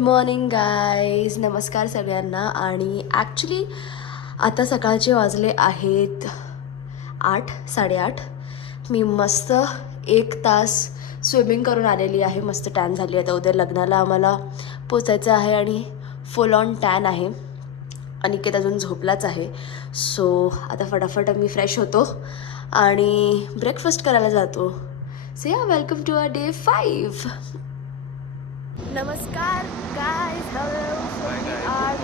Morning guys, नमस्कार सगळ्यांना. आणि ॲक्च्युली आता सकाळचे वाजले आहेत 8:30. मी मस्त 1 तास स्विमिंग करून आलेली आहे. मस्त टॅन झाली. आता उद्या लग्नाला आम्हाला पोचायचं आहे आणि फुल ऑन टॅन आहे. अनिकेत अजून झोपलाच आहे. सो आता फटाफट मी फ्रेश होतो आणि ब्रेकफास्ट करायला जातो. सो या, वेलकम टू आवर डे 5. नमस्कार guys, hello. We are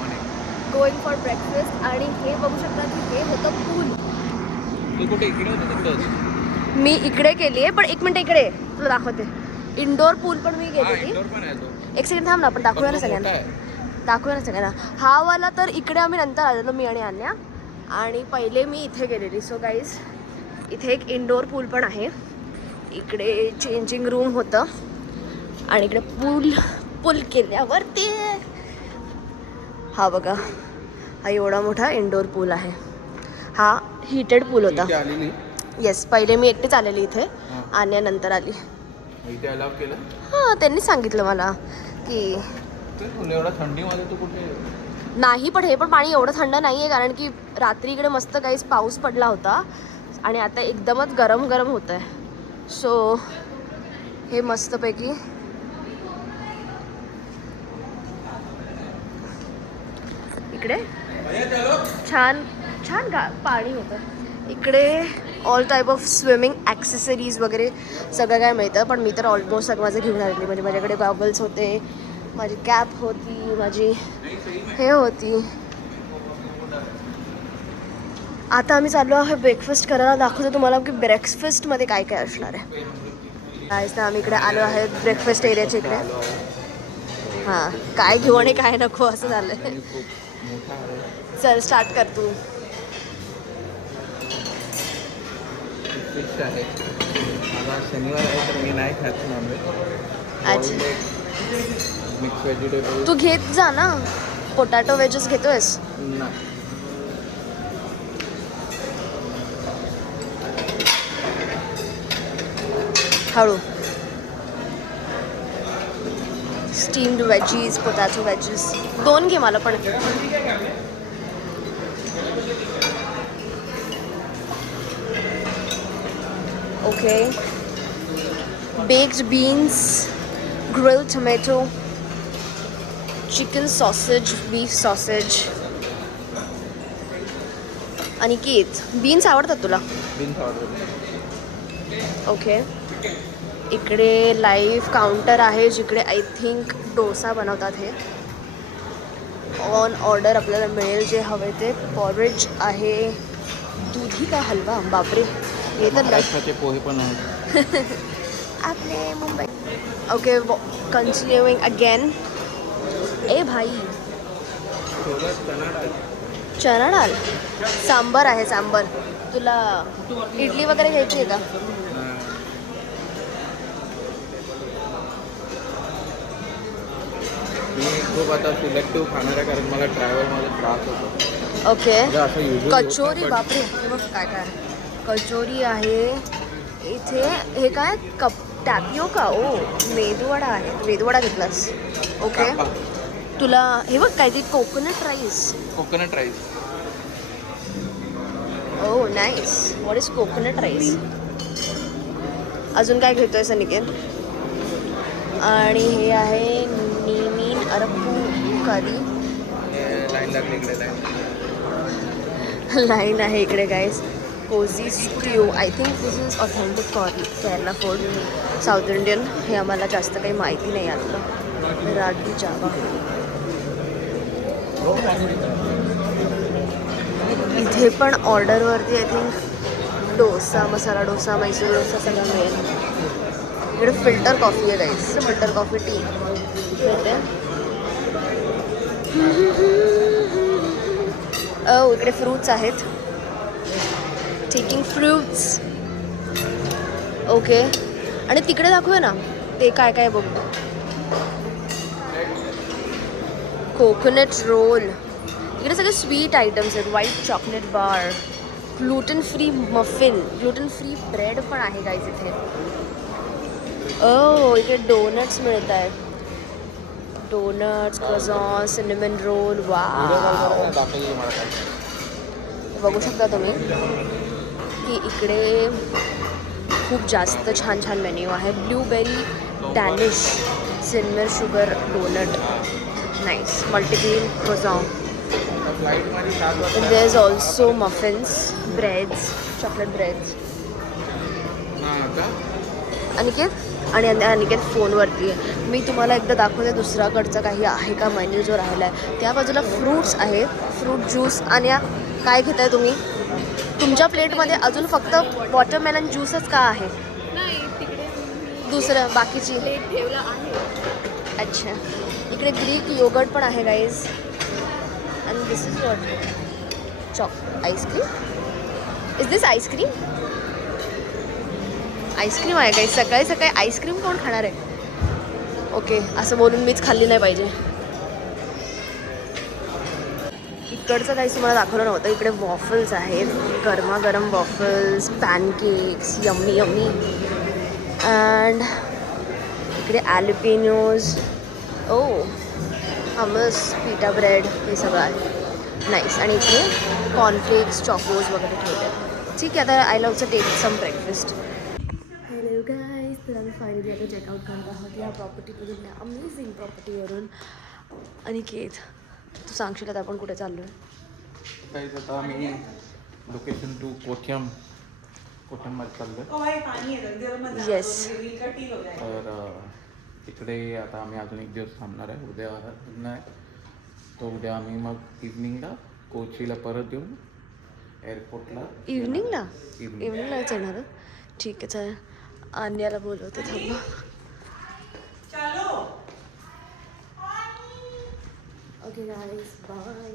going for breakfast. आणि हे बघू शकता की हे होतं पूल. तू कुठे इकडे होती तिकडे? मी इकडे केली आहे, पण एक मिनिट इकडे तुला दाखवते. इंडोर पूल पण मी गेली होती. एक सेकंड थांब ना, आपण दाखवूया ना सगळ्यांना. हा वाला तर इकडे आम्ही नंतर आलेलो, मी आणि अन्या. आणि पहिले मी इथे गेलेली. सो गाईज, इथे एक इंडोर पूल पण आहे. इकडे चेंजिंग रूम होतं आणि इकडे पूल केल्यावरती हा बघा, हा एवढा मोठा इंडोर पूल आहे. हा हीटेड पूल होता. येस, पहिले मी एकटीच आलेली इथे आणि नंतर आली. इथे अलाव केलं? हां, त्यांनी सांगितलं मला की एवढा थंडीमध्ये तू कुठे नाही. पण हे पण पाणी एवढं थंड नाही आहे, कारण की रात्री इकडे मस्त काहीच पाऊस पडला होता आणि आता एकदमच गरम गरम होतं आहे. सो हे मस्तपैकी इकडे छान छान पाणी होतं. इकडे all type of swimming accessories वगैरे सगळं काय मिळतं. पण मी तर ऑलमोस्ट सगळं माझं घेऊन आलेली. म्हणजे माझ्याकडे गॉगल्स होते, माझी कॅप होती, माझी हे होती. आता आम्ही चाललो आहे ब्रेकफास्ट करायला. दाखवतो तुम्हाला की ब्रेकफास्टमध्ये काय काय असणार आहे. कायच ना, आम्ही इकडे आलो आहे ब्रेकफास्ट एरियाच्या इकडे. हां, काय घेऊ आणि काय नको असं झालं आहे. चल स्टार्ट कर तू. फिश आहे. माझा शनिवार आहे तर मी नाही खात नॉनव्हेज. अच्छा, मिक्स व्हेजिटेबल तू घेत जा ना. पोटॅटो वेजेस घेतोयस? नाही. हळू. स्टीम्ड वेजीज, पोटॅटो वेजीस 2 घे मला पण. Okay. Baked beans, grilled tomato, chicken sausage, beef sausage. Aniket, beans आवडतात तुला? Beans order. ओके. इकडे लाईव्ह काउंटर आहे जिकडे आय थिंक डोसा बनवतात. हे ऑन ऑर्डर आपल्याला मिळेल जे हवे ते. पॉरेज आहे, दुधी का हलवा. बापरे, हे तर महाराष्ट्राचे पोहे पण आहेत. आपले मुंबई. Okay, continuing again. ए भाई, चना डाल. सांबर आहे, सांबर. तुला इडली वगैरे घ्यायची आहे का? मी खूप आता सिलेक्टिव्ह खाणार आहे, कारण मला ट्रॅव्हलमध्ये त्रास होतो. ओके. असं कचोरी, बापरे, हे बघ काय काय. कचोरी आहे इथे. हे काय टॅपियोका. ओ, मेदूवडा आहे. मेदूवडा घेतलास? ओके. तुला हे बघ काय ते coconut rice. Coconut rice. O nice. What is coconut rice? अजून काय घेतोय सनिकेत? आणि हे आहे नीमीन अरप्पू करी. लाईन लागली इकडे. लाईन आहे इकडे guys. Kozhi stew. I think this is authentic Kerala food, south Indian. हे आम्हाला जास्त काही माहिती नाही यातलं. राठी चावा. इथे पण ऑर्डरवरती आय थिंक डोसा, मसाला डोसा, मैसूर डोसा सगळं मिळेल. इकडे फिल्टर कॉफी आहे गाईस. फिल्टर कॉफी टी मिळते. इकडे फ्रूट्स आहेत. Taking fruits. ओके. आणि तिकडे दाखवूया ना ते काय काय बघू. Coconut roll. इकडे सगळे स्वीट आयटम्स आहेत. White chocolate bar, gluten free muffin, gluten free bread पण आहे गाईज इथे. इकडे डोनट्स मिळत आहेत. Donuts, croissant, cinnamon roll. Wow, दाखवली मला काय. बघू शकता तुम्ही की इकडे खूप जास्त छान छान मेन्यू आहे. Blueberry danish cinnamon sugar donut, nice. Multigrain croissant. फ्लाईटमध्ये 7 वाजता. There is also muffins, breads, chocolate breads. हां का? अनिकेत आणि अनिकेत फोनवरती आहे. मी तुम्हाला एकदा दाखवते दुसऱ्याकडचं काही आहे का मेन्यू जो राहिला आहे. त्या बाजूला फ्रूट्स आहेत, फ्रूट ज्यूस. आणि काय घेताय तुम्ही? तुमच्या प्लेटमध्ये अजून फक्त वॉटरमेलन ज्यूसच का आहे? दुसरं बाकीची ठेवला आहे. अच्छा, इकडे ग्रीक योगर्ट पण आहे गाईज. आणि this is what ice cream. Is this ice cream? Ice cream आहे काही. सकाळी सकाळी आईस्क्रीम कोण खाणार आहे? ओके, असं बोलून मीच खाल्ली नाही पाहिजे. इकडचं काहीच तुम्हाला दाखवलं नव्हतं. इकडे वॉफल्स आहेत, गरमागरम waffles, pancakes, yummy yummy. And इकडे ॲलिपिनोज, ओ हमस, पिटा ब्रेड, हे सगळं आहे. नाईस. आणि इकडे कॉर्नफ्लेक्स, चॉकोज वगैरे ठेवले. ठीक आहे, आता I love to take some breakfast. Hello guys, तर आम्ही फायनली आता चेकआउट करत आहोत या प्रॉपर्टीमधून, या अमेझिंग प्रॉपर्टीवरून. अनिकेत, तू सांगशील आता आपण कुठे चाललो आहे? काहीच आता आम्ही लोकेशन टू कोठ्यामध्ये चाललो. येस. तर इकडे आता आम्ही अजून एक दिवस थांबणार आहे. उद्या नाही तो उद्या आम्ही मग इव्हनिंगला कोचीला परत येऊन एअरपोर्टला. इव्हनिंगलाच येणार. ठीक आहे, चालेल. अन्याला बोलवते, थांबा. Okay guys, bye.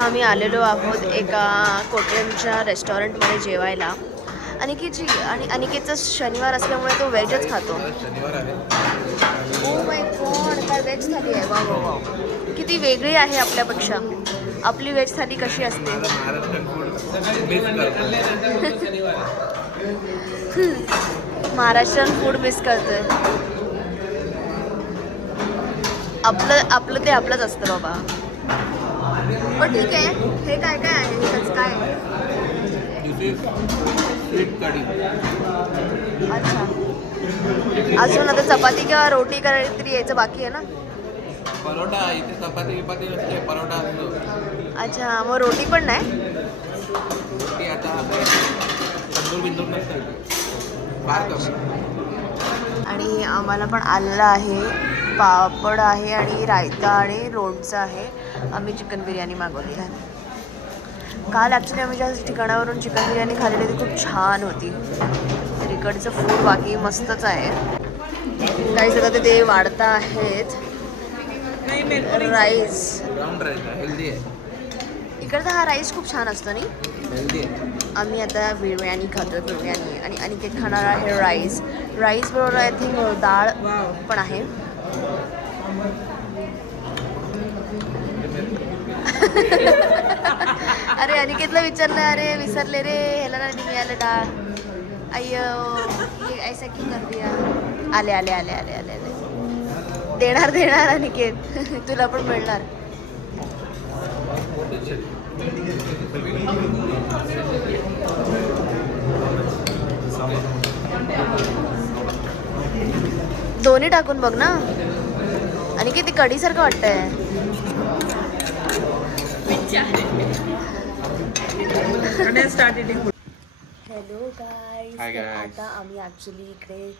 आम्ही आलेलो आहोत एका कोट्यमच्या रेस्टॉरंटमध्ये जेवायला. आणि अनिकेतचा शनिवार असल्यामुळे तो व्हेजच खातो. शनिवार आहे. ओ माय गॉड, काय व्हेज थाली आहे. वा वा वा, किती वेगळी आहे आपल्यापेक्षा. आपली व्हेज थाली कशी असते? महाराष्ट्रीयन फूड मिस करतो. महाराष्ट्रीयन फूड मिस करतोय. आपलं ते आपलंच असतं बाबा. पण ठीक आहे. हे काय काय आहे? ह्याचं काय आहे? स्वीट कढी. अच्छा, अजून आता चपाती किंवा रोटी काहीतरी यायचं बाकी आहे ना? परोठा. इथे चपाती विपाती नसते, परोठा असतो. अच्छा, मग रोटी पण नाही? रोटी आता तंदूर बिंदूर नसतं फार कमी. आणि आम्हाला पण आलेलं आहे, पापड आहे आणि रायता आणि लोणचं आहे. आम्ही चिकन बिर्याणी मागवली आहे. काल ॲक्च्युली आम्ही ज्या ठिकाणावरून चिकन बिर्याणी खाल्लेली ती खूप छान होती. तर इकडचं फूड बाकी मस्तच आहे. काही सगळं ते वाढता आहेत. राईस, ब्राऊन राईस हेल्दी आहे. इकडचा हा राईस खूप छान असतो नाही. हेल्दी आहे. आम्ही आता बिर्याणी खातो, बिर्याणी. आणि अनिकेत खाणार आहे राईस. राईस बरोबर आय थिंक डाळ पण आहे. अरे अनिकेतला विचारलं, अरे विसरले रे, ह्याला नाही मिळालं डाळ. अय्यो, ये ऐसा क्यों कर दिया. आले आले आले आले आले आले. देणार अनिकेत, तुला पण मिळणार. दोन्ही टाकून बघ ना. आणि किती कढीसारखं वाटतंय. Hello guys. आता आम्ही ॲक्च्युली इकडे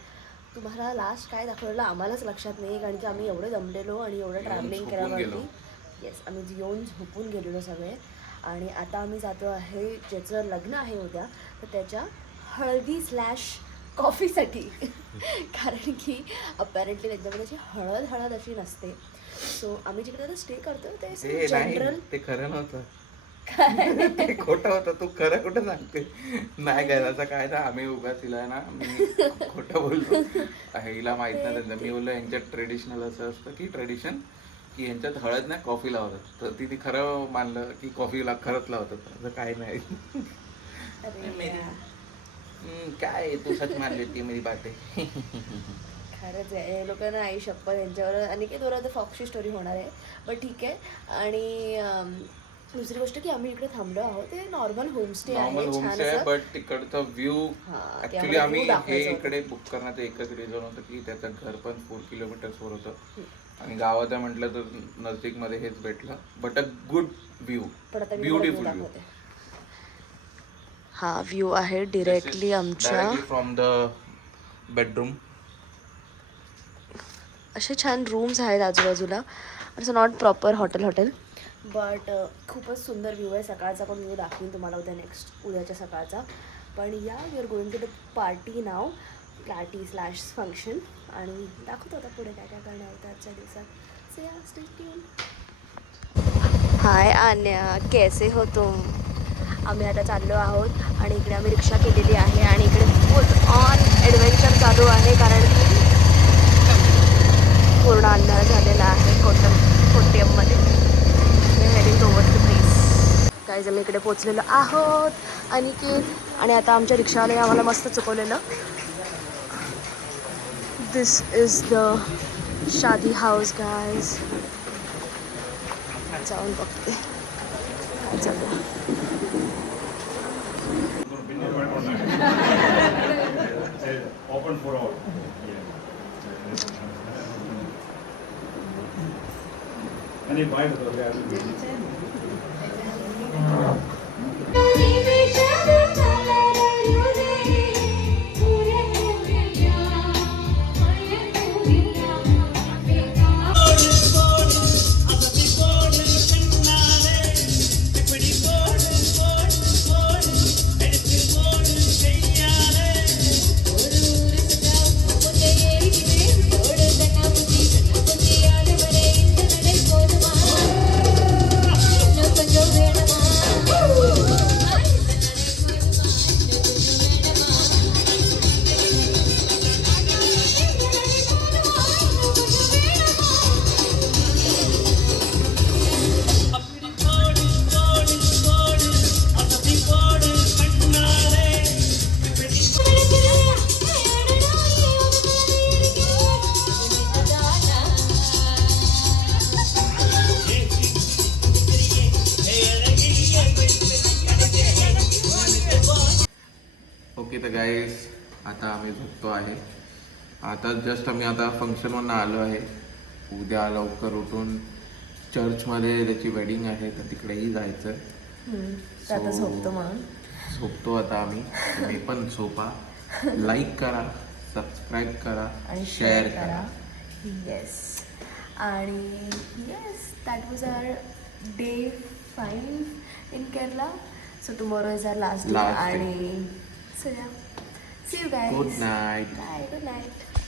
तुम्हाला लास्ट काय दाखवलेलं आम्हालाच लक्षात नाही, कारण की आम्ही एवढे दमलेलो आणि एवढं ट्रॅव्हलिंग केल्यावरती. येस, आम्ही येऊन झोपून गेलेलो सगळे. आणि आता आम्ही जातो आहे, ज्याचं लग्न आहे उद्या, तर त्याच्या हळदी/कॉफीसाठी. कारण की अपॅरेंटली त्यांच्यामध्ये अशी हळद अशी नसते. सो आम्ही जिकडे आता स्टे करतो ते जनरल. ते खरं नव्हतं, ते खोटं होतं. तू खरं कुठं सांगते? नाही काय असं काय ना, आम्ही उगाच हिला ना, मी खोटं बोललो. हिला माहित नाही त्यांचं. मी बोललो यांच्यात ट्रेडिशनल असं असतं की ट्रेडिशन की यांच्यात हळद नाही कॉफी लावतात. तर तिने खरं मानलं की कॉफीला खरंच लावतात. असं काय नाही. काय तू सच मान लेती मेरी बातें. खरंच आहे हे लोकांना आई शप्पथ यांच्यावर आणि काही थोडं फॉक्सी स्टोरी होणार आहे पण ठीक आहे. आणि दुसरी गोष्ट की आम्ही इकडे थांबलो आहोत ते नॉर्मल होमस्टे आहे नॉर्मल छान होमस्टे आहे असं. बट तिकडचा व्ह्यू हा, ते ऍक्च्युली आम्हाला आम्ही view हे दाखवायचं होतं. इकडे बुक करण्याचं एकच रिझन होतं की त्याचं घर पण 4 किलोमीटर्सवर होतं आणि गावात आहे म्हटलं तर नजदीक मध्ये हेच भेटलं बट अ गुड व्ह्यू पण आता मी ब्युटिफुल तुम्हाला व्ह्यू. दाखवते. हा व्ह्यू आहे डिरेक्टली आमच्या फ्रॉम द बेडरूम. असे छान रूम्स आहेत आजूबाजूला असं नॉट प्रॉपर हॉटेल बट खूपच सुंदर व्ह्यू आहे. सकाळचा पण व्ह्यू दाखवीन तुम्हाला उद्याच्या सकाळचा. पण या we are going to the party नाव पार्टी/फंक्शन आणि दाखवतो आता पुढे काय काय करणार होतं आजच्या दिवसात. सो या स्टे ट्यून. हाय आन्या कैसे हो तुम. आम्ही आता चाललो आहोत आणि इकडे आम्ही रिक्षा केलेली आहे आणि इकडे फुल ऑन ॲडव्हेंचर चालू आहे कारण की पूर्ण अंधार झालेला आहे कोट्यममध्ये. Heading towards the place. Guys आम्ही इकडे पोचलेलो आहोत आणि आता आमच्या रिक्षावाले आम्हाला मस्त चुकवलेलं. This is the shaadi house guys. जाऊन बघते काय चाललं. Open for all. Any bite of the okay तर गाईज आता आम्ही झोपतो आहे. आता जस्ट आम्ही आता फंक्शनवरून आलो आहे. उद्या लवकर उठून चर्चमध्ये त्याची वेडिंग आहे तर तिकडेही जायचं. आता झोपतो म्हणून झोपतो आता आम्ही. तुम्ही पण झोपा. लाईक करा, सबस्क्राईब करा आणि शेअर करा. येस आणि yes that was our day 5 in Kerala. So tomorrow is our last day Last day. आणि सो या see you guys. Good night. Bye good night.